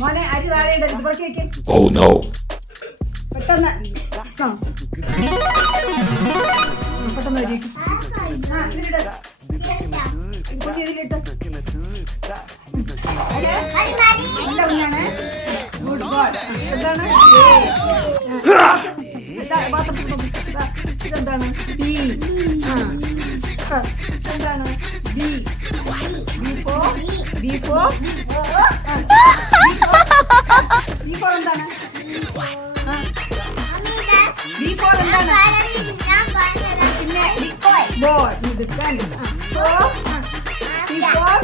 മോനെ അരി താഴെ ഇടരുത്, പുറത്ത് വെക്ക്. Oh no. പെട്ടെന്ന് പെട്ടെന്ന് അരി വെക്ക്. ആ, ഇതിലിട്. പൊടി ഇതിലിട്ട്. നല്ല കുഞ്ഞാണ്. Good boy. എന്താണ്? ഇതെന്താണ്? ബി. എന്താണ്? ബി. ബി ഫോർ എന്താണ്? ബി ഫോർ എന്താണ്? പിന്നെ ബോൾ. ഇത് ബി ഫോർ